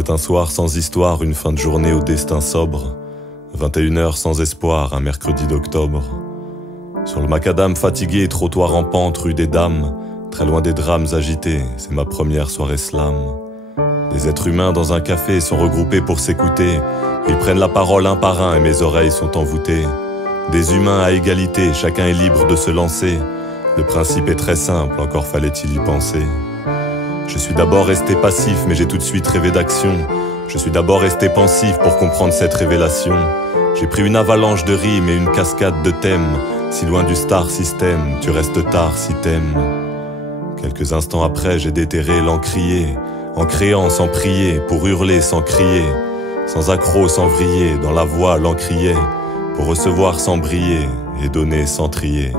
C'était un soir sans histoire, une fin de journée au destin sobre. 21h sans espoir, un mercredi d'octobre. Sur le macadam fatigué, trottoir en pente, rue des Dames, très loin des drames agités, c'est ma première soirée slam. Des êtres humains dans un café sont regroupés pour s'écouter. Ils prennent la parole un par un et mes oreilles sont envoûtées. Des humains à égalité, chacun est libre de se lancer. Le principe est très simple, encore fallait-il y penser. Je suis d'abord resté passif, mais j'ai tout de suite rêvé d'action. Je suis d'abord resté pensif pour comprendre cette révélation. J'ai pris une avalanche de rimes et une cascade de thèmes. Si loin du star system, tu restes tard si t'aimes. Quelques instants après, j'ai déterré l'encrier, en créant sans prier, pour hurler sans crier, sans accroc, sans vriller, dans la voix l'encrier, pour recevoir sans briller et donner sans trier.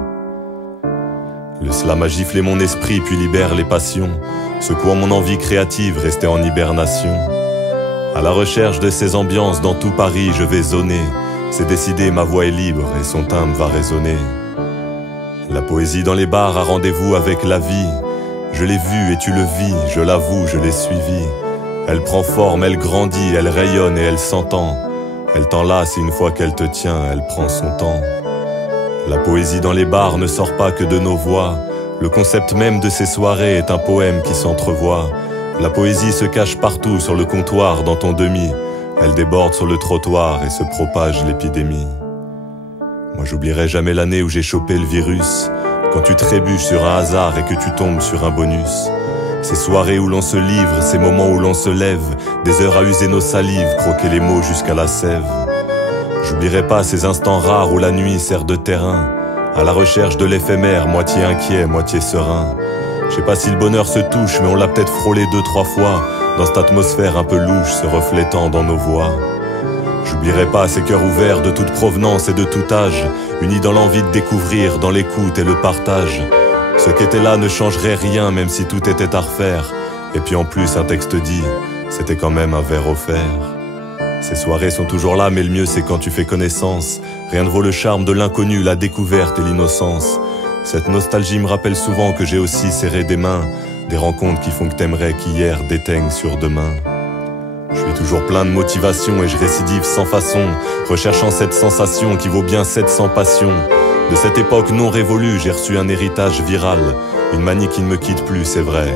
Le slam a giflé mon esprit puis libère les passions, secouant mon envie créative restée en hibernation. À la recherche de ces ambiances dans tout Paris je vais zoner. C'est décidé, ma voix est libre et son timbre va résonner. La poésie dans les bars a rendez-vous avec la vie. Je l'ai vue et tu le vis, je l'avoue, je l'ai suivie. Elle prend forme, elle grandit, elle rayonne et elle s'entend. Elle t'enlace et une fois qu'elle te tient, elle prend son temps. La poésie dans les bars ne sort pas que de nos voix. Le concept même de ces soirées est un poème qui s'entrevoit. La poésie se cache partout sur le comptoir, dans ton demi. Elle déborde sur le trottoir et se propage l'épidémie. Moi j'oublierai jamais l'année où j'ai chopé le virus. Quand tu trébuches sur un hasard et que tu tombes sur un bonus. Ces soirées où l'on se livre, ces moments où l'on se lève. Des heures à user nos salives, croquer les mots jusqu'à la sève. J'oublierai pas ces instants rares où la nuit sert de terrain. À la recherche de l'éphémère, moitié inquiet, moitié serein. Je sais pas si le bonheur se touche, mais on l'a peut-être frôlé 2-3 fois, dans cette atmosphère un peu louche se reflétant dans nos voix. J'oublierai pas ces cœurs ouverts de toute provenance et de tout âge, unis dans l'envie de découvrir, dans l'écoute et le partage. Ce qui était là ne changerait rien, même si tout était à refaire. Et puis en plus, un texte dit, c'était quand même un verre offert. Ces soirées sont toujours là, mais le mieux c'est quand tu fais connaissance. Rien ne vaut le charme de l'inconnu, la découverte et l'innocence. Cette nostalgie me rappelle souvent que j'ai aussi serré des mains. Des rencontres qui font que t'aimerais qu'hier déteigne sur demain. Je suis toujours plein de motivation et je récidive sans façon, recherchant cette sensation qui vaut bien 700 passions. De cette époque non révolue, j'ai reçu un héritage viral. Une manie qui ne me quitte plus, c'est vrai,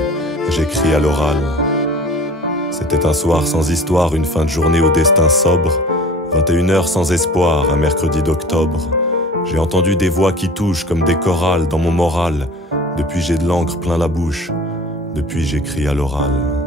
j'écris à l'oral. C'était un soir sans histoire, une fin de journée au destin sobre. 21h sans espoir, un mercredi d'octobre. J'ai entendu des voix qui touchent comme des chorales dans mon moral. Depuis j'ai de l'encre plein la bouche, depuis j'écris à l'oral.